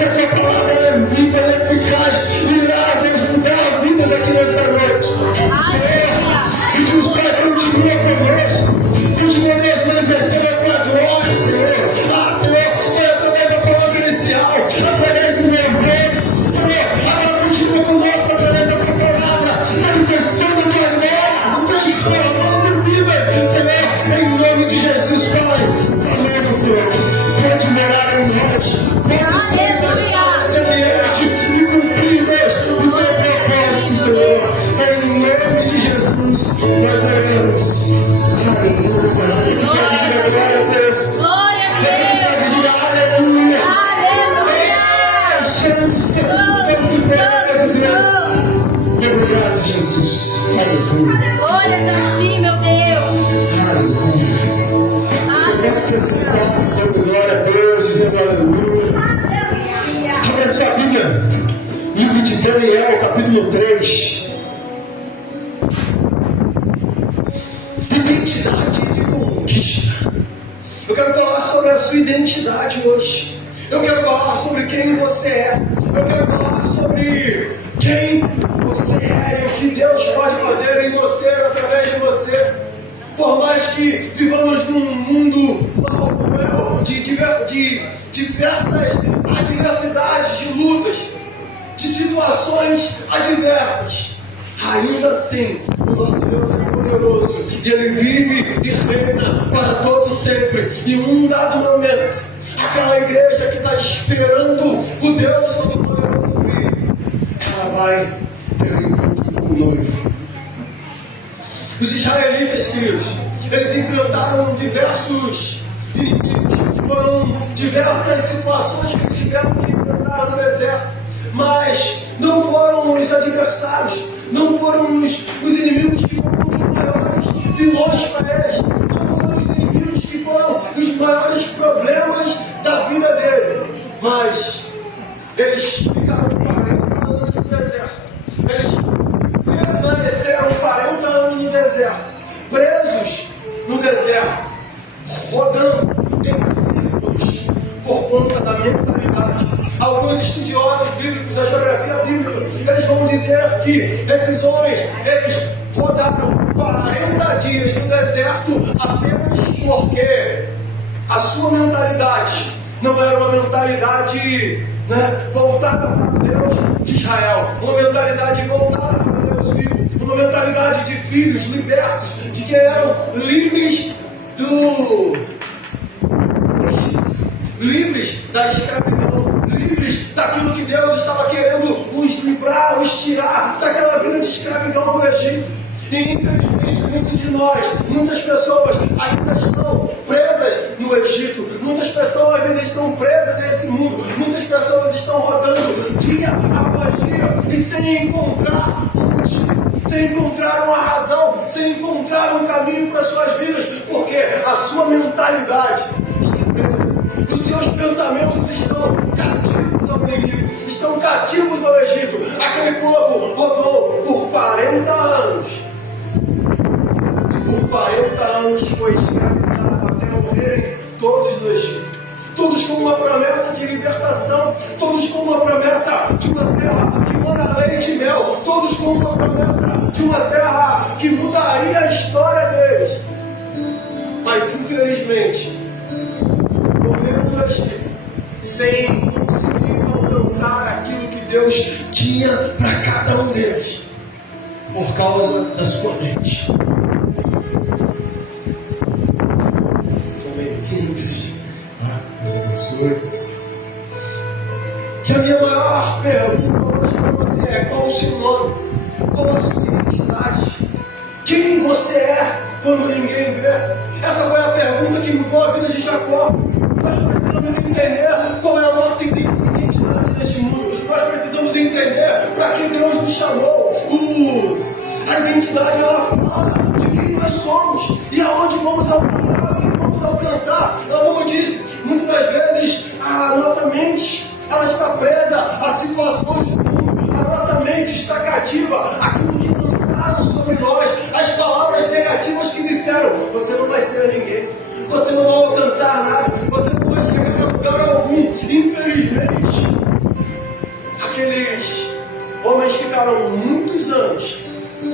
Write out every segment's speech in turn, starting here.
porque a tua palavra é viva, ela é eficaz e irá transformar a vida daqui nessa noite. Senhor, pedimos para que continue conosco, continue nos manifestando a tua glória, Senhor. Senhor, através da palavra inicial, através do meu Deus, Senhor, agora continua conosco através da tua palavra, manifestando a tua glória, transformando vidas, Senhor, em nome de Jesus, Pai. Amém, Senhor. Pode morar em nós, pode ser nós, semelhante e cumprir, Deus, o teu propósito, Senhor. Em nome de Jesus, nós oramos. Aleluia. Glória a Deus. Glória a Deus. Aleluia. Aleluia. Obrigado, Jesus. Aleluia. Glória a ti, meu Deus. Aleluia. Graças a Deus. Dando glória a Deus, dizendo aleluia. Abra sua Bíblia. Livro de Daniel, capítulo 3. Identidade de conquista. Eu quero falar sobre a sua identidade hoje. Eu quero falar sobre quem você é. Eu quero falar sobre quem você é e o que Deus pode fazer em você, através de você. Por mais que vivamos num mundo mal cruel, de diversas adversidades, de lutas, de situações adversas, ainda assim, o nosso Deus é poderoso e Ele vive e reina para todo sempre. E num dado momento, aquela igreja que está esperando o Deus Todo-Poderoso vir, ela vai ter um encontro com o noivo. Os israelitas, queridos, eles enfrentaram diversos inimigos, foram diversas situações que eles tiveram que enfrentar no deserto, mas não foram os adversários, não foram os inimigos que foram os maiores vilões para eles, não foram os inimigos que foram os maiores problemas da vida dele, mas eles ficaram 40 anos no deserto, eles permaneceram 40 anos no deserto, presos no deserto, rodando em círculos por conta da mentalidade. Alguns estudiosos bíblicos da geografia bíblica, eles vão dizer que esses homens, eles rodaram 40 dias no deserto apenas porque a sua mentalidade não era uma mentalidade voltada para Deus de Israel, uma mentalidade voltada para Deus vivo, uma mentalidade de filhos libertos, de que eram livres livres da escravidão, livres daquilo que Deus estava querendo os livrar, os tirar daquela vida de escravidão do Egito. E infelizmente muitos de nós, muitas pessoas ainda estão presas no Egito, muitas pessoas ainda estão presas nesse mundo, muitas pessoas estão rodando dia após dia e sem encontrar um motivo, sem encontrar uma razão, sem encontrar um caminho para as suas vidas, porque a sua mentalidade está presa. Os seus pensamentos estão cativos ao inimigo, estão cativos ao Egito. Aquele povo rodou por 40 anos. Por 40 anos foi escravizado até morrerem todos no Egito. Todos com uma promessa de libertação, todos com uma promessa de uma terra que manda leite e mel, todos com uma promessa de uma terra que mudaria a história deles. Mas infelizmente, morreram no Egito, sem conseguir alcançar aquilo que Deus tinha para cada um deles, por causa da sua mente. São bem-vindos. Deus abençoe. Que a minha maior pergunta hoje para você é: qual o seu nome? Qual a sua identidade? Quem você é quando ninguém vê? Essa foi a pergunta que mudou a vida de Jacó. Nós precisamos entender qual é a nossa identidade neste mundo. Nós precisamos entender para que Deus nos chamou. A identidade, ela fala de quem nós somos e aonde vamos alcançar, o que vamos alcançar. Como eu disse, muitas das vezes a nossa mente, ela está presa a situações do mundo. A nossa mente está cativa àquilo que lançaram sobre nós, as palavras negativas que disseram: você não vai ser ninguém, você não vai alcançar nada, você não vai chegar a lugar algum. Infelizmente, ficaram muitos anos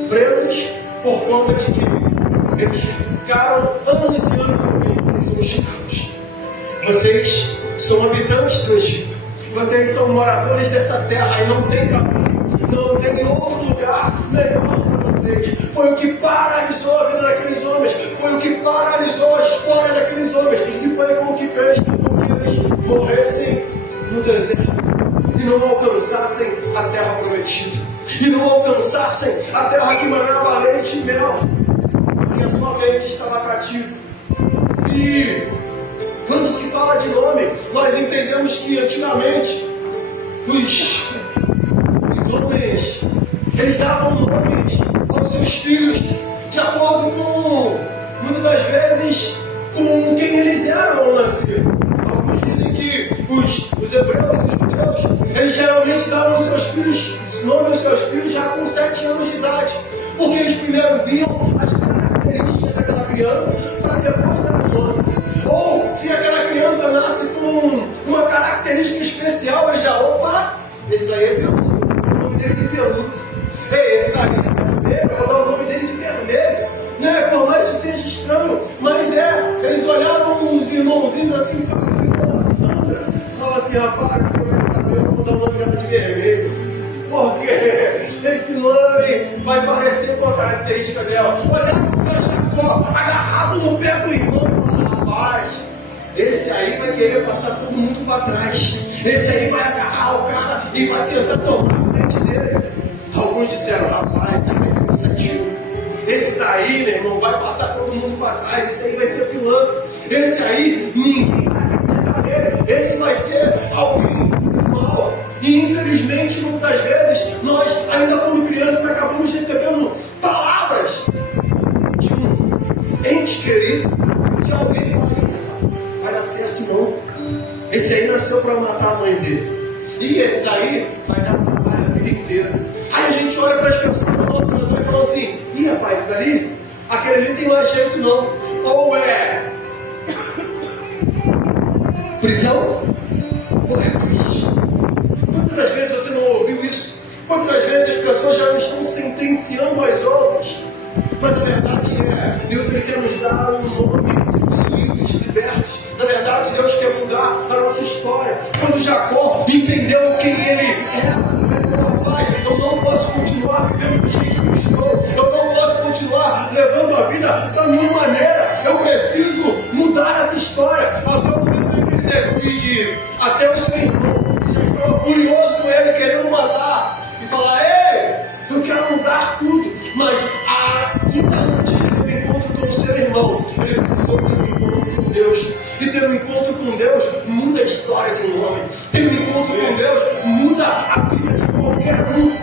presos por conta de que eles ficaram anos e anos ouvindo, vocês são escravos. Vocês são habitantes do Egito. Vocês são moradores dessa terra e não tem caminho, não tem outro lugar melhor para vocês. Foi o que paralisou a vida daqueles homens, foi o que paralisou a história daqueles homens e foi o que fez com que eles morressem no deserto e não alcançassem a terra prometida, e não alcançassem a terra que manava leite e mel, porque a sua mente estava cativa. E quando se fala de nome, nós entendemos que antigamente os homens, eles davam nomes aos seus filhos de acordo com, muitas das vezes, com quem eles eram ao nascer. Alguns dizem que os hebreus, os judeus, eles geralmente davam seus filhos, nome aos seus filhos já com 7 anos de idade, porque eles primeiro viam as características daquela criança para depois dar o nome. Ou se aquela criança nasce com uma característica especial, ele já, opa, esse daí é peludo, o nome dele de peludo. Ei, esse daí é vermelho, eu vou dar o nome dele de vermelho. Né? Por mais que seja estranho, mas eles olhavam os irmãozinhos assim, Sandra, falavam assim, rapaz, você vai saber, eu vou dar o nome dela de vermelho. Porque esse nome vai parecer com a característica dela. Olhava para Jacó, agarrado no pé do irmão. Rapaz, esse aí vai querer passar todo mundo para trás. Esse aí vai agarrar o cara e vai tentar tomar a frente dele. Alguns disseram, rapaz, esse vai ser isso aqui. Esse daí, meu irmão, vai passar todo mundo para trás. Esse aí vai ser pilantra. Esse aí, ninguém vai acreditar nele. Esse vai ser alguém mal. E infelizmente, muitas vezes, nós, ainda como crianças, acabamos recebendo palavras de um ente querido, de alguém que vai dar certo não. Esse aí nasceu para matar a mãe dele. E esse aí vai dar trabalho a vida inteira. Aí a gente olha para as pessoas do nosso redor e fala assim, ih rapaz, esse dali, aquele ali tem mais jeito não. Ou é prisão, ou é cruz. Quantas das vezes você não ouviu isso? Quantas vezes as pessoas já estão sentenciando as outras? Mas a verdade é, Deus ele quer nos dar um nome de livres, libertos. Na verdade, Deus quer mudar a nossa história. Quando Jacó entendeu quem ele era, rapaz, eu não posso continuar vivendo do jeito que eu estou. Eu não posso continuar levando a vida da minha maneira. Eu preciso mudar essa história. Até o momento em que ele decide, até o seu irmão, já estava furioso com ele, querendo matar. E falar, ei, eu quero mudar tudo. Mas ainda antes de ter um encontro com o seu irmão, ele precisou ter um encontro com Deus. E ter um encontro com Deus muda a história de um homem. Ter um encontro com Deus muda a vida de qualquer um.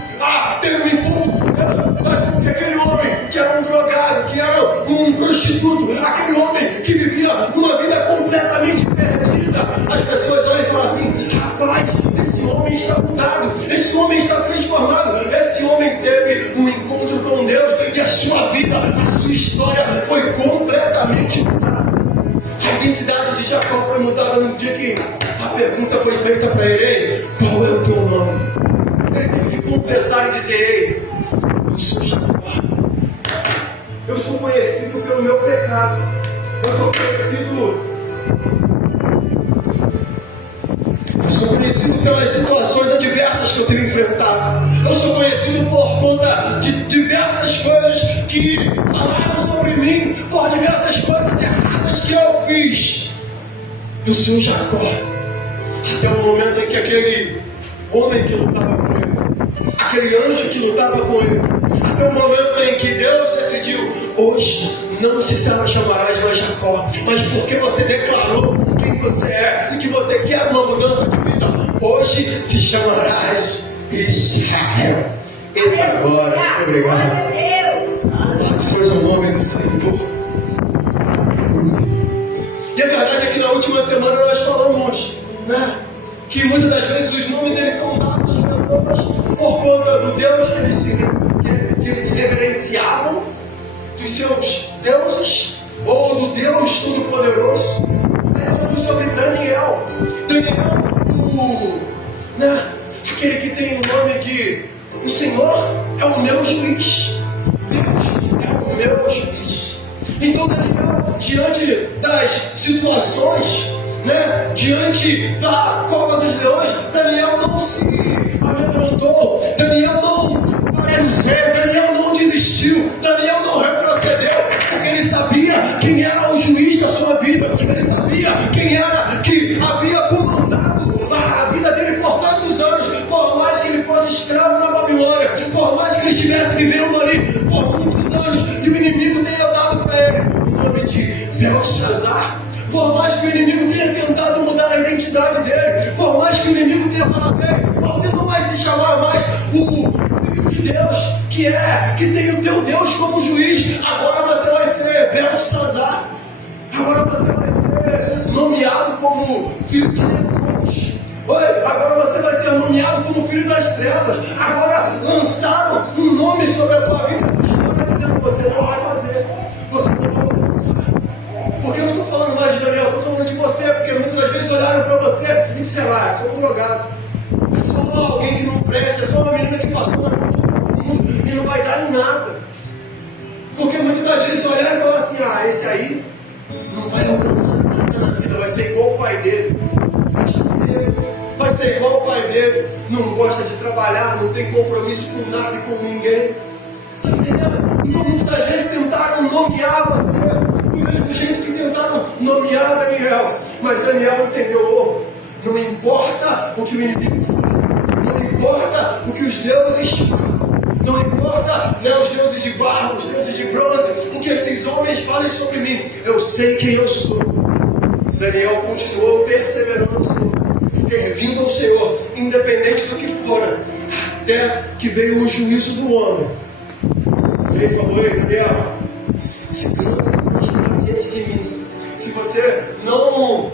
Ter um encontro com Deus faz com que aquele homem que era um drogado, que era um prostituto, aquele homem que vivia uma vida completamente perdida, as pessoas olham e falam assim, rapaz, esse homem está mudado, esse homem está transformado, esse homem teve um encontro com Deus e a sua vida, a sua história foi completamente mudada. A identidade de Jacó foi mudada no dia que a pergunta foi feita para ele, ei, qual é o teu nome? Ele teve que confessar e dizer, ei, eu sou Jacó. Eu sou conhecido pelo meu pecado. Eu sou conhecido pelas situações adversas que eu tenho enfrentado. Eu sou conhecido por conta de diversas coisas que falaram sobre mim, por diversas coisas erradas que eu fiz. Eu sou Jacó. Até o momento em que aquele homem que lutava com ele, aquele anjo que lutava com ele, até o momento em que Deus decidiu, hoje não se chamarás mais Jacó, mas porque você declarou quem você é e que você quer uma mudança de vida, hoje se chamarás Israel. E agora, muito obrigado. Louvado seja o nome do Senhor. E a verdade é que na última semana nós falamos, né, que muitas das vezes os nomes eles são dados às pessoas por conta do Deus que eles se reverenciavam, dos seus deuses, ou do Deus Todo-Poderoso. Falamos sobre Daniel. Daniel, aquele que tem o nome de O Senhor é o meu juiz. Deus é o meu juiz. Então Daniel, diante das situações, diante da Copa dos Leões, Daniel não se amedrontou, Daniel não paralisou, Daniel não desistiu, Daniel não retrocedeu, porque ele sabia quem era o juiz da sua vida, ele sabia quem era que havia comandado a vida dele por tantos anos, por mais que ele fosse escravo na Babilônia, por mais que ele estivesse vivendo ali por muitos anos, e o inimigo tenha dado para ele o nome de Belsazar. Por mais que o inimigo tenha tentado mudar a identidade dele, por mais que o inimigo tenha falado para ele, você não vai se chamar mais o Filho de Deus, que tem o teu Deus como juiz, agora você vai ser Belsazar, agora você vai ser nomeado como Filho de Deus. Agora você vai ser nomeado como Filho das Trevas. Agora lançaram um nome sobre a tua vida, dizendo que você não vai fazer, você não vai alcançar. Porque eu não estou falando mais de Daniel, eu estou falando de você, porque muitas das vezes olharam para você e sei lá, é só um drogado, é só alguém que não presta, é só uma menina que passou na mundo e não vai dar em nada. Porque muitas das vezes olharam e falaram assim, esse aí não vai alcançar nada na vida, vai ser igual o pai dele, vai ser igual o pai dele, não gosta de trabalhar, não tem compromisso com nada e com ninguém. Está entendendo? Então muitas vezes tentaram nomear você, do mesmo jeito que tentaram nomear Daniel, mas Daniel entendeu, não importa o que o inimigo fala, não importa o que os deuses falam, não importa os deuses de barro, os deuses de bronze, o que esses homens falem sobre mim, eu sei quem eu sou. Daniel continuou perseverando no Senhor, servindo ao Senhor, independente do que fora, até que veio o juízo do homem. Ele falou, Daniel, se cansa de estar diante de mim. Se você não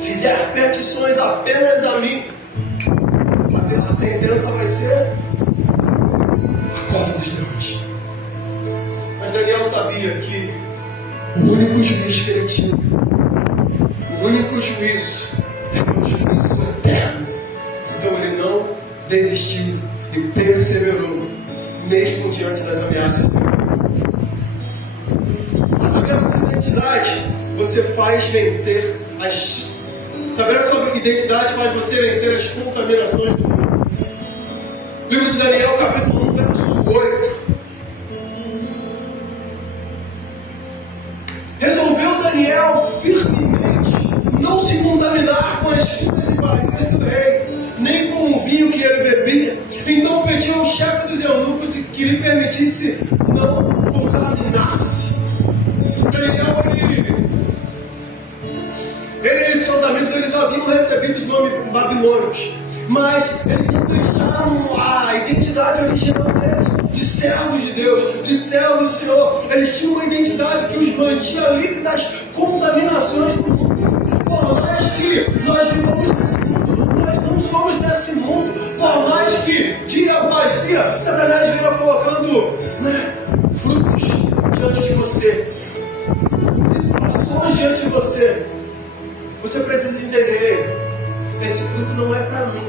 fizer petições apenas a mim, a sentença vai ser a cova dos leões. Mas Daniel sabia que o único juiz que ele tinha, o único juízo, era um juízo eterno. Então ele não desistiu e perseverou, mesmo diante das ameaças. Saber a sua identidade, você faz vencer as... Saber a sua identidade faz você vencer as contaminações do mundo. Livro de Daniel, capítulo 1, verso 8. Resolveu Daniel firmemente não se contaminar com as finas e barrigas do rei, nem com o vinho que ele bebia. Então pediu ao chefe dos eunucos que lhe permitisse não contaminar-se. Daniel, ele e seus amigos, eles haviam recebido os nomes babilônicos, mas eles não deixaram a identidade original deles, de servos de Deus, de servos do Senhor. Eles tinham uma identidade que os mantinha livre das contaminações do mundo. Por mais que nós vivamos nesse mundo, nós não somos desse mundo. Por mais que dia após dia Satanás venha colocando frutos diante de você, situações diante de você, você precisa entender, esse fruto não é para mim,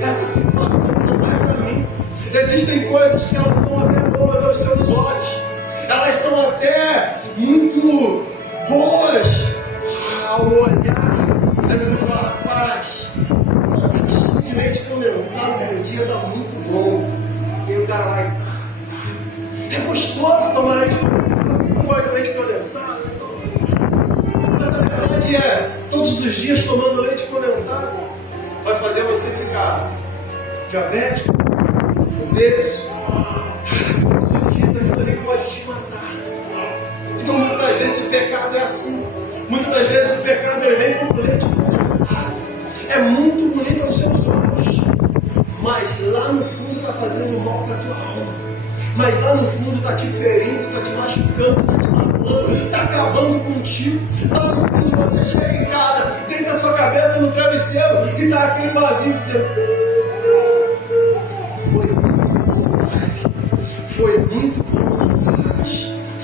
essa situação não é para mim. Existem coisas que elas são até boas aos seus olhos, elas são até muito boas ao olhar. Aí você fala, rapaz, de leite condensado no dia está muito bom, e o cara vai, é gostoso tomar leite condensado, não gosta de leite condensado, mas na verdade todos os dias tomando leite condensado vai fazer você ficar diabético, obeso. Todos os dias aquilo ali pode te matar. Então muitas das vezes o pecado é assim. Muitas das vezes o pecado vem com leite condensado. É muito bonito aos seus olhos, mas lá no fundo está fazendo mal para a tua alma. Mas lá no fundo está te ferindo, está te machucando, está te matando, está acabando contigo. Lá no fundo você chega em casa, deita a sua cabeça no travesseiro e está aquele vazio dizendo, foi muito bom,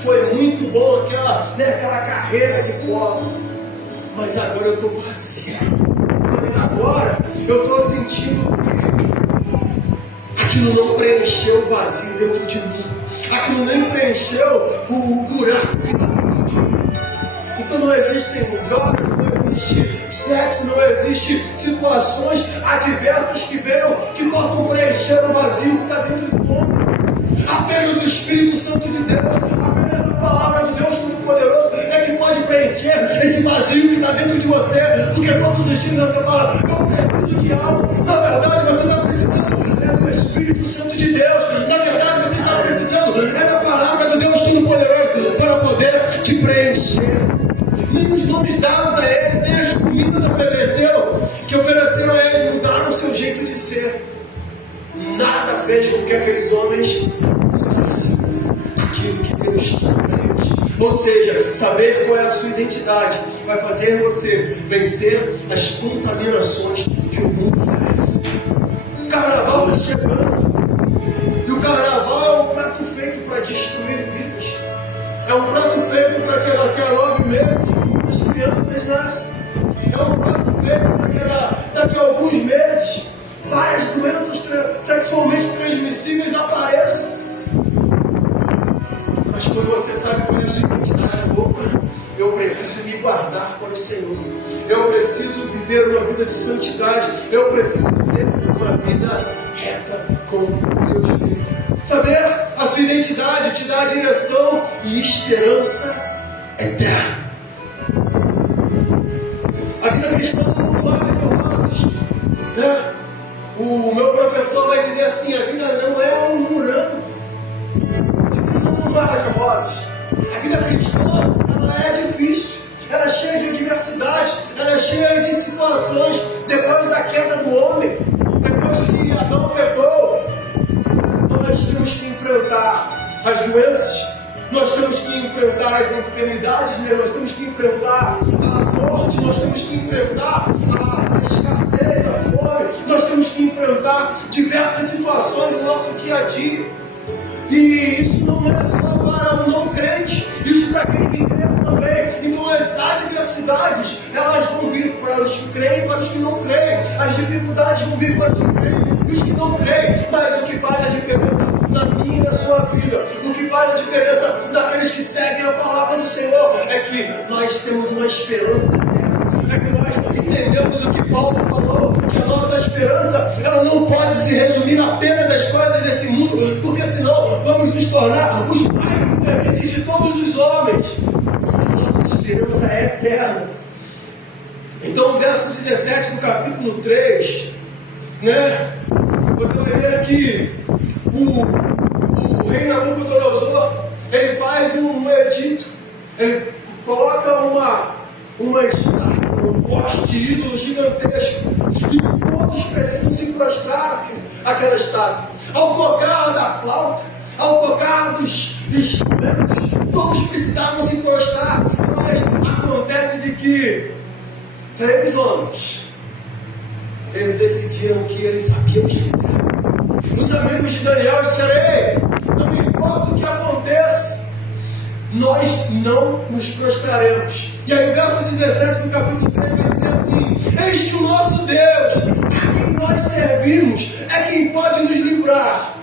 foi muito bom aquela carreira de pobre, mas agora eu estou vazio. Mas agora eu estou sentindo que aquilo não preencheu o vazio dentro de mim. Aquilo nem preencheu o buraco que está dentro de mim. Então não existem drogas, não existe sexo, não existe situações adversas que venham, que possam preencher o vazio que está dentro do homem. Apenas o Espírito Santo de Deus, apenas a palavra de Deus Todo-Poderoso é que pode preencher esse vazio que está dentro de você. Porque todos os dias você fala, eu preciso de algo. Na verdade você está precisando do Espírito Santo de Deus. Na verdade você está precisando da palavra do Deus Todo-Poderoso para poder te preencher. Nem os nomes dados a ele, nem as comidas que ofereceram a ele mudaram o seu jeito de ser. Nada fez com que aqueles homens mudassem aquilo que Deus tinha para eles. Ou seja, saber qual é a sua identidade vai fazer você vencer as contaminações que o mundo oferece. O carnaval está chegando. E o carnaval é um prato feito para destruir vidas. É um prato feito para que a 9 meses as crianças nascem. É um prato feito para que daqui a alguns meses várias doenças sexualmente transmissíveis apareçam. Mas quando você sabe qual é a sua identidade, eu preciso me guardar para o Senhor. Eu preciso viver uma vida de santidade. Eu preciso viver uma vida reta com Deus vivo. Saber a sua identidade te dá direção e esperança eterna. A vida cristã não é um mar de rosas, né? O meu professor vai dizer assim, a vida não é um morango. A vida não é um mar de rosas. A vida cristã, ela é difícil. Ela é cheia de adversidades. Ela é cheia de situações. Depois da queda do homem, depois que Adão pecou, nós temos que enfrentar as doenças. Nós temos que enfrentar as enfermidades, né? Nós temos que enfrentar a morte, nós temos que enfrentar a escassez, a fome, nós temos que enfrentar diversas situações no nosso dia a dia. E isso não é só para o não crente, isso para quem tem crê também. Então as adversidades, elas vão vir para os que creem e para os que não creem. As dificuldades vão vir para os que creem e os que não creem. Mas o que faz a diferença na minha e na sua vida, o que faz a diferença daqueles que seguem a palavra do Senhor, é que nós temos uma esperança eterna. É que nós entendemos o que Paulo falou, que a nossa esperança, ela não pode se resumir apenas às coisas desse mundo, porque senão vamos nos tornar os mais infelizes de todos os homens. A nossa esperança é eterna. Então, no verso 17 do capítulo 3, né, você vai ver que o rei Nabucodonosor, ele faz um edito, ele coloca uma estátua, um poste ídolo gigantesco, e todos precisam se prostrar àquela estátua. Ao tocar da flauta, ao tocar dos instrumentos, todos precisavam se prostrar. Mas acontece de que 3 homens, eles decidiram que eles sabiam o que fizeram. Os amigos de Daniel disseram, ei, não importa o que aconteça, nós não nos prostraremos. E aí o verso 17 do capítulo 3 vai dizer assim, eis que o nosso Deus, a quem nós servimos, é quem pode nos livrar.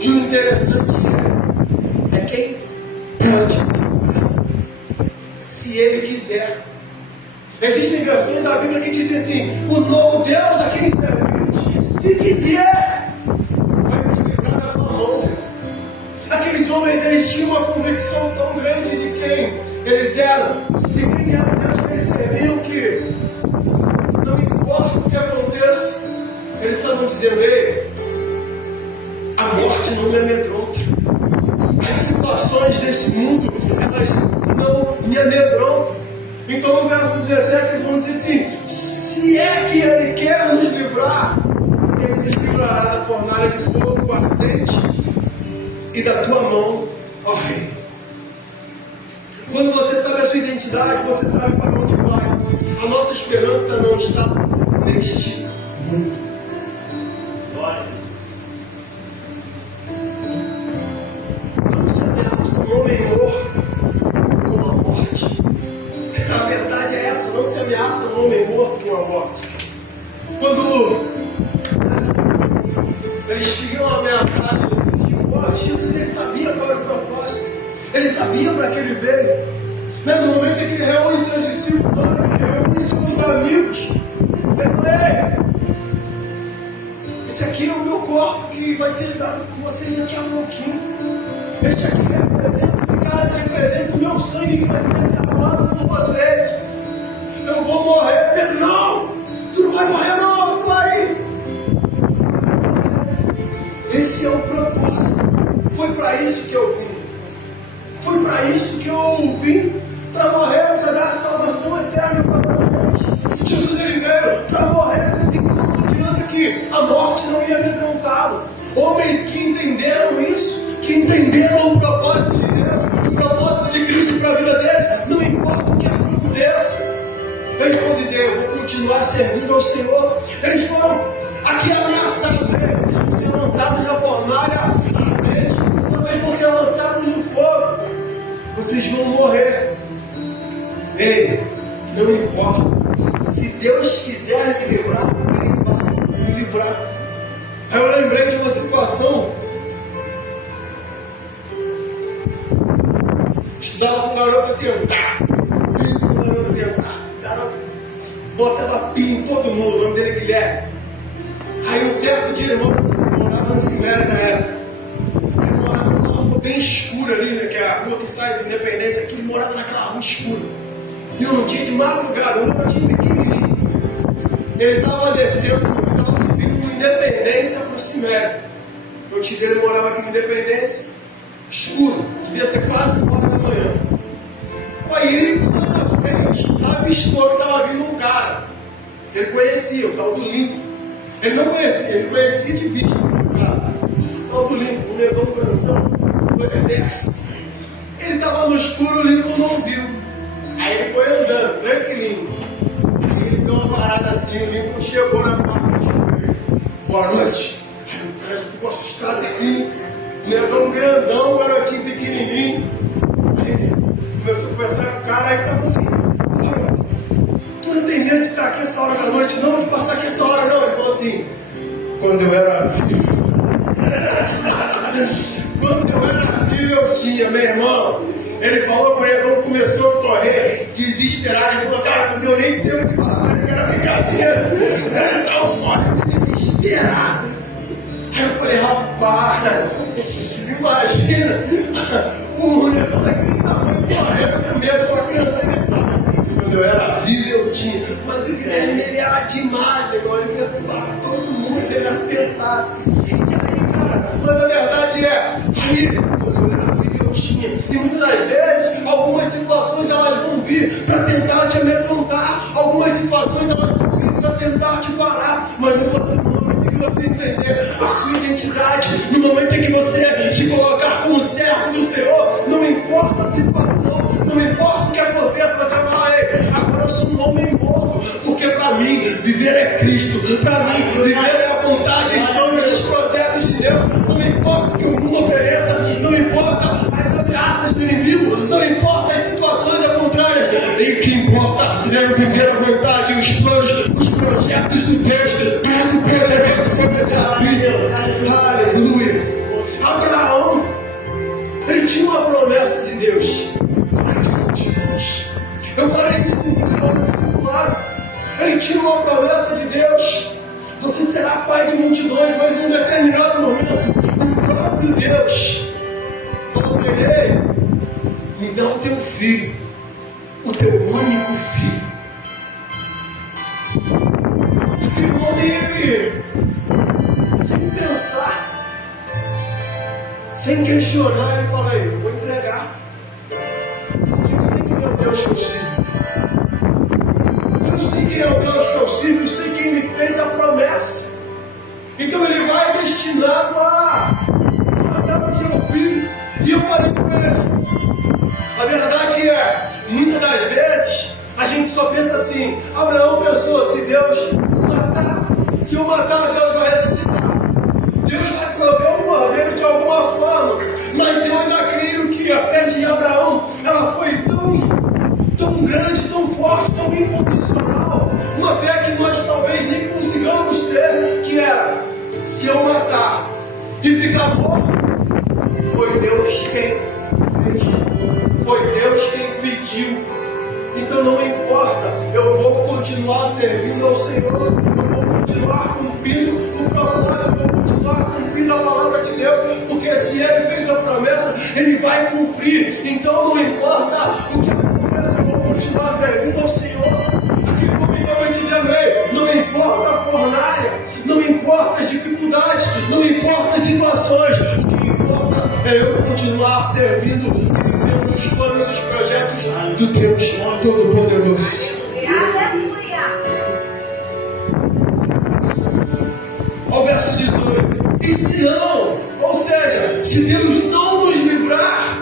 E o interessante é quem pode nos livrar, se Ele quiser. Existem versões da Bíblia que dizem assim, o novo Deus a quem servimos, se quiser, vai nos livrar da tua mão. Aqueles homens, eles tinham uma convicção tão grande de quem eles eram, de quem era Deus que eles serviam, que não importa o que aconteça, eles estavam dizendo, ei, a morte não me amedronta. As situações desse mundo, elas não me amedrontam. Então no verso 17 eles vão dizer assim, se é que Ele quer nos livrar, Ele nos livrará da fornalha de fogo ardente e da tua mão, ó Rei. Quando você sabe a sua identidade, você sabe para onde vai. A nossa esperança não está neste mundo. Glória. Não se ameaça um homem morto com a morte. A verdade é essa, não se ameaça um homem morto com a morte. Quando Eles queriam ameaçar Jesus. Jesus, ele sabia qual era o propósito. Ele sabia para que ele veio. No momento em que ele reúne seus discípulos, ele reúne seus amigos. Ele falou: esse aqui é o meu corpo que vai ser dado por vocês daqui a pouquinho. Este aqui representa, esse cara representa o meu sangue que vai ser derramado por vocês. Eu vou morrer. Pedro, não! Tu não vai morrer, não! Tu vai! Esse é o propósito. Foi para isso que eu vim. Foi para isso que eu vim. Para morrer, para dar a salvação eterna para vocês. Jesus, ele veio para morrer. E não adianta que a morte não ia amedrontá-lo. Homens que entenderam isso, que entenderam o propósito de Deus, o propósito de Cristo para a vida deles, não importa o que aconteça. Eles vão dizer: eu vou continuar servindo ao Senhor. Eles foram aqui ameaçados. Eles vão ser lançados na fornalha. Vocês vão ser lançados no fogo. Vocês vão morrer. Ei, não importa. Se Deus quiser me livrar, Ele vai me livrar. Aí eu lembrei de uma situação. Estudava com um garoto tentar. Isso, com um garoto tentar. Botava pino em todo mundo. O nome dele é Guilherme. Aí um certo dia ele morava no Cimério na época. Ele morava numa rua bem escura ali, né? Que é a rua que sai da Independência aqui. Ele morava naquela rua escura. E um dia de madrugada, um garotinho pequenininho, ele estava descendo, ele estava subindo do Independência para o Cimério. O tio dele morava aqui no Independência, escuro, devia ser quase 4 da manhã. Aí ele, lá na frente, avistou que estava vindo um cara. Ele conhecia, o tal do Lincoln. Ele não conhecia, ele conhecia de vista, no caso. O tal do Lincoln, um negão grandão, do exército. Ele estava no escuro, o Lincoln não viu. Aí ele foi andando, tranquilinho. Aí ele deu uma parada assim, o Lincoln chegou na porta do chuveiro. Boa noite. Aí o cara ficou assustado assim, negão grandão, um garotinho pequenininho. Aí começou a conversar com o cara, aí o cara falou assim: olha, tu não tem medo de estar aqui essa hora da noite, não? De passar aqui essa hora, não? Ele falou assim: quando eu era vivo. Quando eu era vivo eu tinha, meu irmão. Ele falou com ele, quando começou a correr, desesperado. Ele falou: cara, não deu nem tempo de falar, que era brincadeira. Era só um corre desesperado. Aí eu falei: rapaz, imagina o negócio daquele tamanho correndo com medo com a criança desse tamanho. Quando eu era vivo eu tinha, mas o Guilherme, ele era demais, negócio, ele perturbava todo mundo, ele era sentado. E aí, cara, mas a verdade é, aí, quando eu era vivo eu tinha. E muitas das vezes, algumas situações elas vão vir para tentar te amedrontar, algumas situações elas vão vir para tentar te parar, mas no momento em que você entender a sua identidade, no momento em que você se colocar como servo do Senhor, não importa a situação, não importa o que aconteça, você vai falar: ei, agora eu sou um homem novo, porque para mim viver é Cristo, para mim viver é a vontade e são os projetos de Deus. Não importa o que o mundo ofereça, não importa as ameaças do inimigo, não importa as situações ao contrário, e o que importa é viver a vontade e os planos, os projetos de Deus, tudo poderoso sobre a minha vida. Aleluia. Abraão, ele tinha uma promessa de Deus. Eu falei isso com o Senhor discipulado. Ele tinha uma promessa de Deus: você será pai de multidões, mas em um determinado momento, o próprio Deus falou para ele: me dá o teu filho, o teu único filho. E quando ele, sem pensar, sem questionar, ele fala: eu vou entregar. Porque eu sei que é o Deus que eu sigo. Eu sei quem é o Deus que eu sigo, eu sei quem me fez a promessa. Então ele vai destinado a matar o seu filho. E eu falei com ele: a verdade é, muitas das vezes, a gente só pensa assim: Abraão pensou, se Deus matar, se eu matar, Deus vai ressuscitar. Deus vai prover um cordeiro de alguma forma. Mas eu ainda creio que a fé de Abraão, ela foi tão grande, tão forte, tão incondicional. Uma fé que nós talvez nem consigamos ter, que era: se eu matar, continuar servindo ao Senhor, eu vou continuar cumprindo o propósito, eu vou continuar cumprindo a palavra de Deus, porque se Ele fez a promessa, Ele vai cumprir. Então não importa o que aconteça, eu vou continuar servindo ao Senhor. Aquele comigo vai dizer amém. Não importa a fornalha, não importa as dificuldades, não importa as situações, o que importa é eu continuar servindo e vivendo os planos e os projetos do Deus Todo-Poderoso. Ao verso 18. E se não, ou seja, se Deus não nos livrar,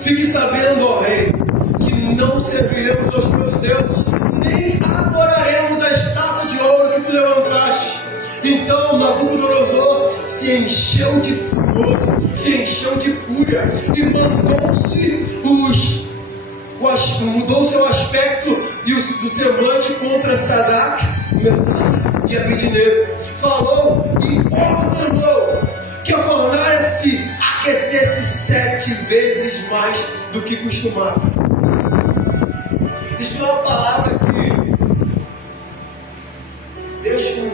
fique sabendo, ó rei, que não serviremos aos teus deuses, nem adoraremos a estátua de ouro que tu levantaste. Então Nabucodonosor se encheu de furor, se encheu de fúria e mudou seu aspecto e o semblante contra Sadraque, Mesaque e Abednego. Falou e ordenou que a fornalha se aquecesse 7 vezes mais do que costumava. Isso é uma palavra que deixa um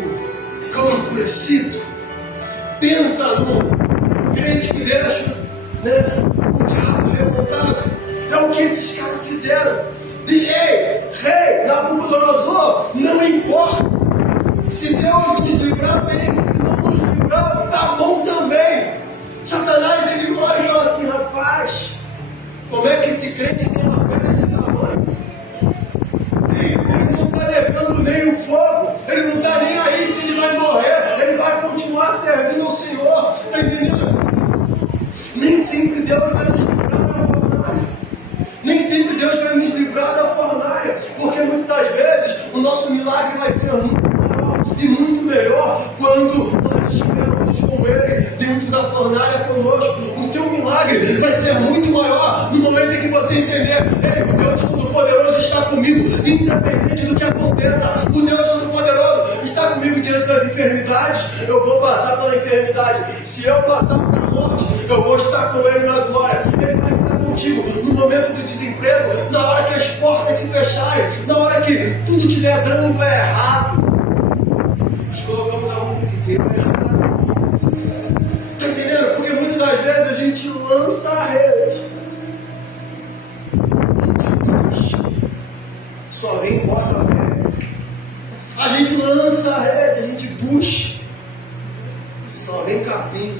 cão enfurecido. Pensa num crente que deixa o diabo revoltado. É o que esses caras fizeram. E rei Nabucodonosor, não importa. Se Deus nos livrar, bem. Se não nos livrar, tá bom também. Satanás, ele olha e fala assim, rapaz, como é que esse crente tem uma fé desse tamanho? Ele não está levando nem o fogo, ele não está nem aí se ele vai morrer, ele vai continuar servindo ao Senhor, está entendendo? Nem sempre Deus vai nos livrar da fornalha, nem sempre Deus vai nos livrar da fornalha, porque muitas vezes o nosso milagre vai ser muito maior e muito melhor quando nós estivermos com Ele dentro da fornalha conosco. O seu milagre vai ser muito maior no momento em que você entender: o Deus Todo-Poderoso está comigo, independente do que aconteça. O Deus Todo-Poderoso está comigo diante das enfermidades. Eu vou passar pela enfermidade. Se eu passar pela morte, eu vou estar com Ele na glória. Ele vai estar contigo no momento do desemprego, na hora que as portas se fecharem, na hora que tudo estiver dando errado. Nós colocamos a música que deu errado. Está entendendo? Porque muitas das vezes a gente lança a rede. Só vem embora a rede. A gente lança a rede, a gente puxa. Só vem capim.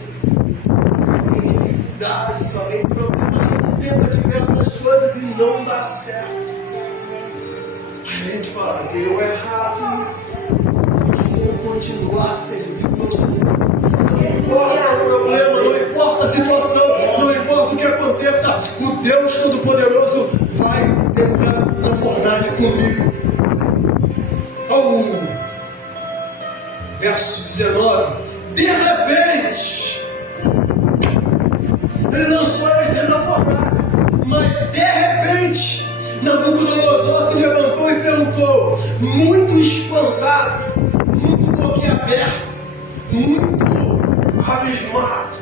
Só vem dificuldade, só vem problema. A gente tenta diversas coisas e não dá certo. A gente fala, deu errado. Vou continuar servindo ao Senhor. Não importa o problema, não importa a situação, não importa o que aconteça, o Deus Todo-Poderoso vai entrar na fornalha comigo. Ao verso 19, de repente, ele lançou eles dentro da fornalha, mas de repente, Nabucodonosor se levantou e perguntou, muito espantado, muito boquiaberto, muito abismado,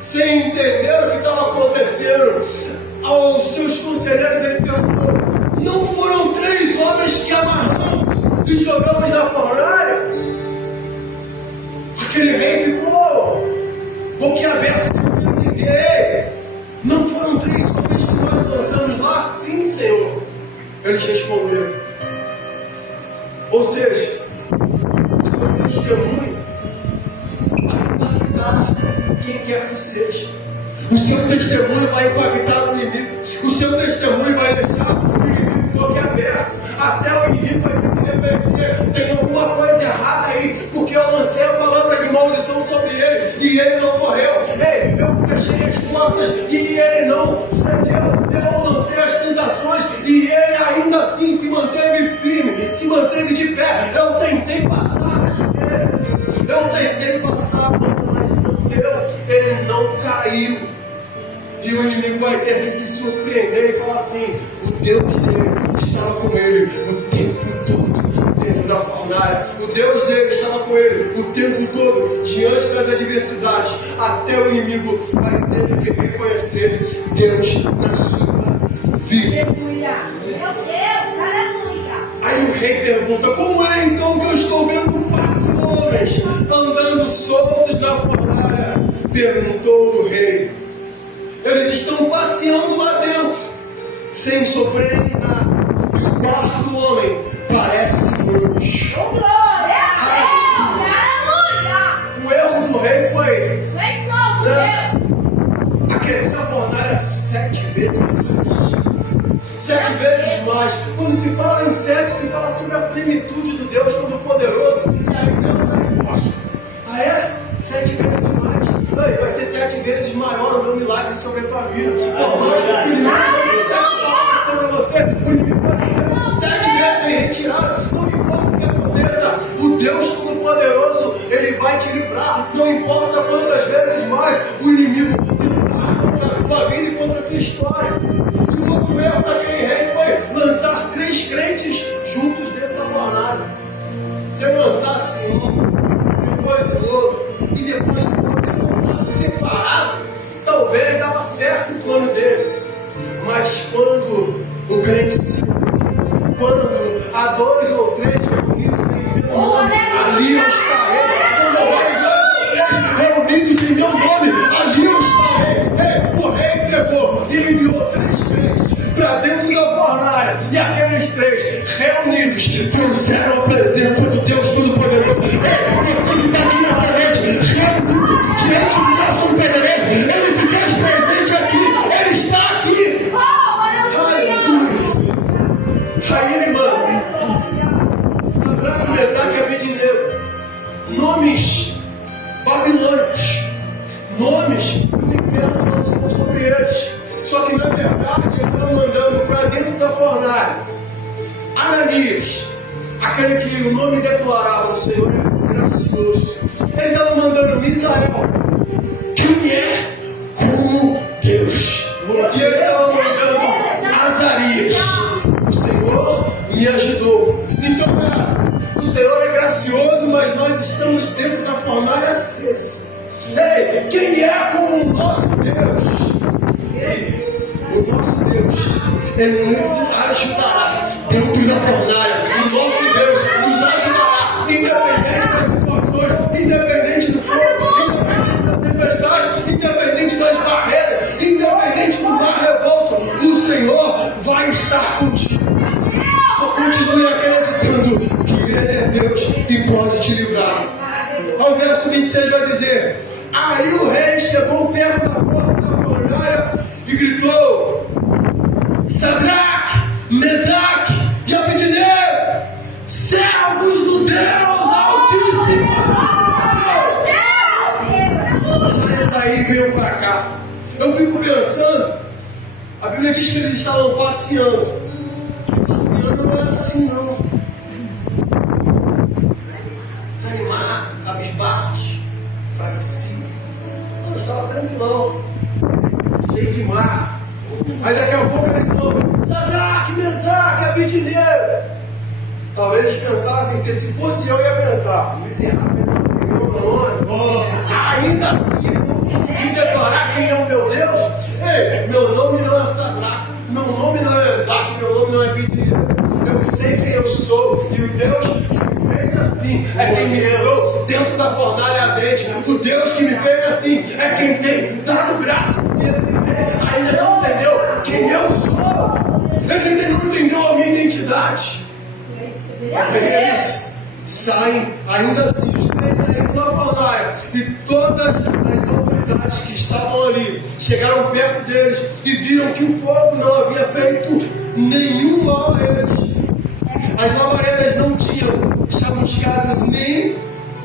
sem entender o que estava acontecendo. Aos seus conselheiros ele perguntou, não foram 3 homens que amarramos e jogamos na fornalha? Aquele rei ficou boquiaberto, não entender. Não foram 3 homens que nós lançamos lá? Sim, Senhor. Eles responderam. Ou seja, o seu testemunho vai impactar quem quer que seja. O seu testemunho vai impactar o inimigo. O seu testemunho vai deixar o inimigo boquiaberto. Até o inimigo vai ter que reconhecer: tem alguma coisa errada aí, porque eu lancei a palavra de maldição sobre ele e ele não morreu. Eu fechei as portas e ele não cedeu. Eu lancei as tentações e ele ainda assim se manteve firme, se manteve de pé. Eu tentei passar rasteira, eu tentei passar, mas não deu. Ele não caiu. E o inimigo vai ter que se surpreender e falar assim: o Deus dele estava com ele o tempo todo dentro da fornalha. O Deus dele estava com ele o tempo todo diante das adversidades. Até o inimigo vai ter que reconhecer Deus na sua vida. Aleluia! Meu Deus, aleluia! Aí o rei pergunta: como é então que eu estou vendo 4 homens andando soltos na fornalha? Perguntou o rei. Eles estão passeando lá dentro, sem sofrer nada. E o 4º homem parece anjo. Glória a Deus! Aleluia! O erro do rei foi Vem solto, Deus! aquecer a fornalha 7 vezes mais. 7 vezes mais. Quando se fala em 7, se fala sobre a plenitude do Deus Todo-Poderoso. E aí Deus vai resposta. Ah é? 7 vezes mais. Ei, vai ser 7 vezes maior o meu milagre sobre a tua vida. Por mais que o inimigo sobre você, o inimigo vai ser 7 vezes em retirada. Não importa o que aconteça, o Deus Todo-Poderoso, Ele vai te livrar. Não importa quantas vezes mais o inimigo lutar contra a tua vida e contra a tua história. E o outro erro daquele rei foi lançar 3 crentes juntos dentro da fornalha. Se eu lançasse um, depois o outro, e depois que você lançasse separado, talvez dava certo o plano dele. Mas quando o crente se quando há 2 ou 3 reunidos em meu nome, ali eu estarei. Quando há 2 ou 3 reunidos em meu nome, ali eu estarei. O rei pegou e enviou 3 crentes para dentro da fornalha. E aqueles 3 reunidos trouxeram a presença do Deus Todo-Poderoso. Você que está aqui nessa noite, reunido diante do Deus Todo-Poderoso, Ele se fez presente aqui. Ele está aqui. Aí ele manda Sadraque, Mesaque e Abednego, nomes babilônicos, nomes que o inferno lançou sobre eles. Só que na verdade ele estava mandando para dentro da fornalha Ananias, aquele que o nome declarava: o Senhor é gracioso. Ele estava mandando Misael, quem é como Deus. E ele estava mandando Azarias, o Senhor me ajudou. Então, o Senhor é gracioso, mas nós estamos dentro da fornalha acesa. Ei, quem é como o nosso Deus? Ei, o nosso Deus, Ele nos ajudará dentro da fornalha. O nosso Deus nos ajudará, independente das situações, independente do fogo, independente da tempestade, independente das barreiras, independente do mar revolto. O Senhor vai estar contigo. Só continue acreditando que Ele é Deus e pode te livrar. Ao verso 26 vai dizer: aí o rei chegou perto da porta da fornalha e gritou: Sadraque, Mesaque e Abednego, servos do Deus Altíssimo, saia daí e venham para cá. Eu fico pensando, a Bíblia diz que eles estavam passeando. Passeando não é assim não. Desanimado, cabisbaixo, enfraquecido. Não, estava tranquilão. Cheio de mar. Aí daqui a pouco eles falam: Sadraque, Mesaque, Abednego. Talvez eles pensassem que se fosse eu ia pensar: miserável, meu nome. Ainda assim eu não consegui declarar quem é o meu Deus. Ei, meu nome não é Sadraque, meu nome não é Mesaque, meu nome não é Abednego. Eu sei quem eu sou, e o Deus que me fez assim é quem me levou dentro da fornalha ardente. O Deus que me fez assim é quem tem dado graça. E esse rei ainda não entendeu quem eu sou. Ele ainda não entendeu a minha identidade. Mas eles saem, ainda assim, os 3 saíram da fornalha, e todas as autoridades que estavam ali chegaram perto deles e viram que o fogo não havia feito nenhum mal a eles. As labaredas não estavam tiradas nem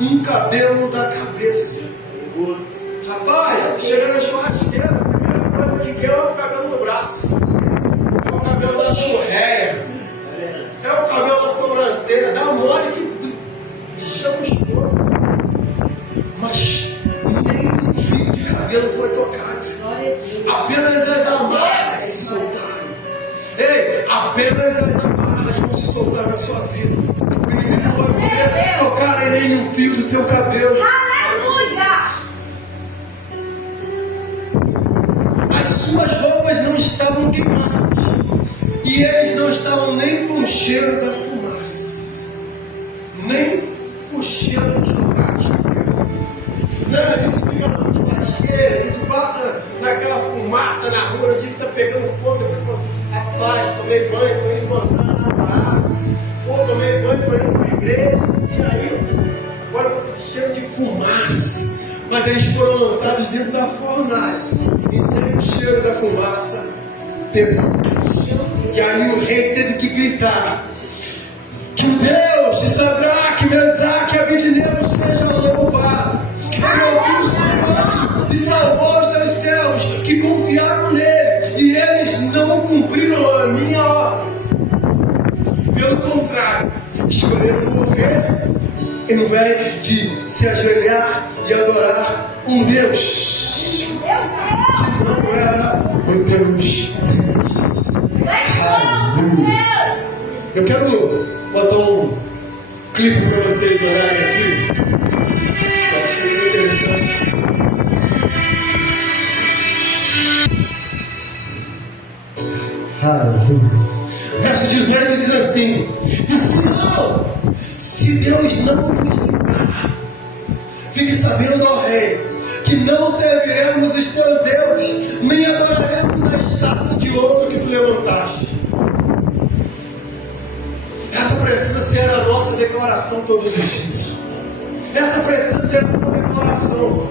um cabelo da cabeça. Rapaz, chega na churrasqueira, a primeira coisa que quer é o cabelo no braço, é o cabelo da churreia, é o cabelo da sobrancelha, da mole que chama os corpos. Mas nem um fio de cabelo foi tocado. Apenas as amarras se soltaram. Ei, apenas as amarras vão se soltar na sua vida. O inimigo não vai poder tocar em nenhum fio do teu cabelo. Aleluia! As suas roupas não estavam queimadas. E eles não estavam nem com o cheiro da fumaça. o cheiro do churrasco. Não, a gente fica na churrasqueira, a gente passa naquela fumaça na rua, a gente está pegando fogo, rapaz, tomei banho, estou indo mandar na parada, ou tomei banho, estou indo para a igreja, e aí, agora cheiro de fumaça, mas eles foram lançados dentro da fornalha, e tem o cheiro da fumaça depois. E aí o rei teve que gritar: que o Deus de Sadraque, Mesaque e Abednego seja louvado. Ele ouviu os seus e salvou os seus servos que confiaram nele, e eles não cumpriram a minha ordem. Pelo contrário, escolheram morrer em vez de se ajoelhar e adorar um Deus que não era o Deus. Eu quero botar um clipe para vocês orarem aqui. Eu achei muito interessante. Verso 18 diz assim: e se Deus não nos livrar, fique sabendo, ó rei, que não serviremos os teus deuses, nem adoraremos a estátua de ouro que tu levantaste. Essa precisa ser a nossa declaração todos os dias. Essa precisa ser a nossa declaração.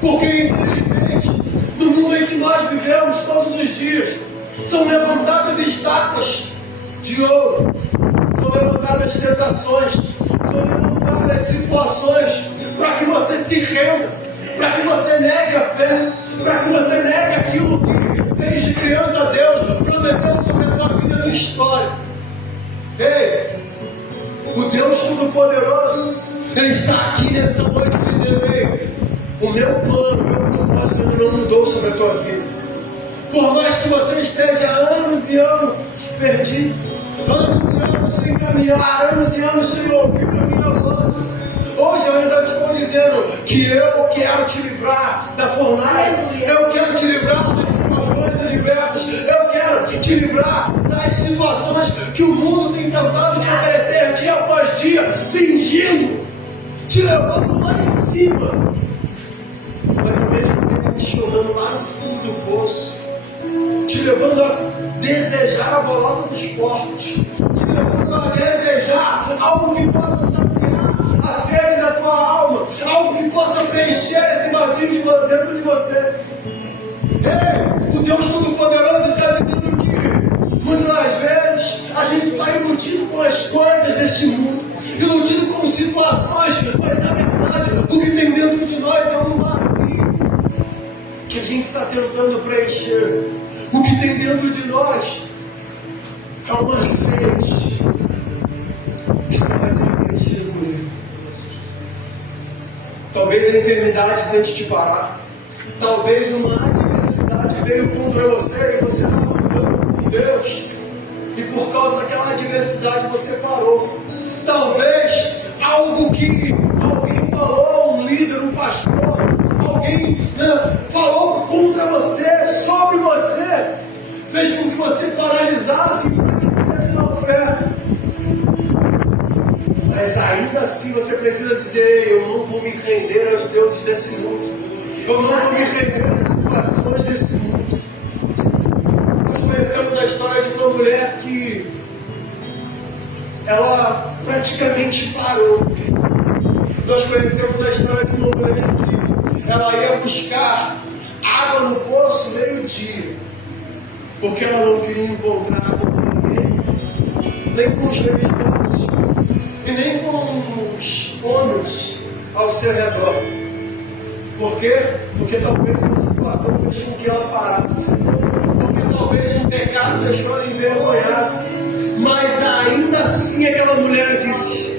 Porque, infelizmente, no mundo em que nós vivemos todos os dias, são levantadas estátuas de ouro, são levantadas tentações, são levantadas situações para que você se renda, para que você negue a fé, para que você negue aquilo que desde criança Deus prometeu sobre a tua vida e a tua história. Ei, o Deus Todo-Poderoso, Ele está aqui nessa noite dizendo: ei, o meu plano, o meu propósito não mudou sobre a tua vida. Por mais que você esteja anos e anos perdido, anos e anos sem caminhar, anos e anos sem ouvir a minha voz, hoje eu ainda estou dizendo que eu quero te livrar da fornalha, eu quero te livrar das situações adversas, eu quero te livrar das situações que o mundo tem tentado te oferecer dia após dia, fingindo, te levando lá em cima, mas ao mesmo tempo te jogando lá no fundo do poço, te levando a desejar a bolota dos porcos, te levando a desejar algo que possa saciar a sede da tua alma, algo que possa preencher esse vazio dentro de você. Ei, o Deus Todo-Poderoso está dizendo que muitas das vezes a gente está iludido com as coisas deste mundo, iludido com situações, mas na verdade o que tem dentro de nós é um vazio que a gente está tentando preencher. O que tem dentro de nós é uma sede que só vai ser preenchida por Ele. Talvez a enfermidade tente te parar. Talvez uma adversidade veio contra você e você está lutando com Deus. E por causa daquela adversidade você parou. Talvez algo que alguém falou, um líder, um pastor, alguém falou contra você, sobre você, fez com que você paralisasse e enfraquecesse na fé. Mas ainda assim você precisa dizer: eu não vou me render aos deuses desse mundo, eu não vou me render às situações desse mundo. Nós conhecemos a história de uma mulher que ela praticamente parou. Nós conhecemos a história de uma mulher que ela ia buscar água no poço meio-dia, porque ela não queria encontrar com ninguém, nem com os religiosos, e nem com os homens ao seu redor. Por quê? Porque talvez uma situação fez com que ela parasse, porque talvez um pecado deixou ela envergonhada, mas ainda assim aquela mulher disse: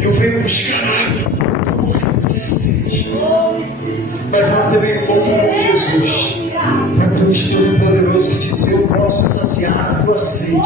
eu venho buscar água de sede. Mas ela teve encontro com Jesus. É o Deus Todo-Poderoso que diz: eu posso saciar a tua sede.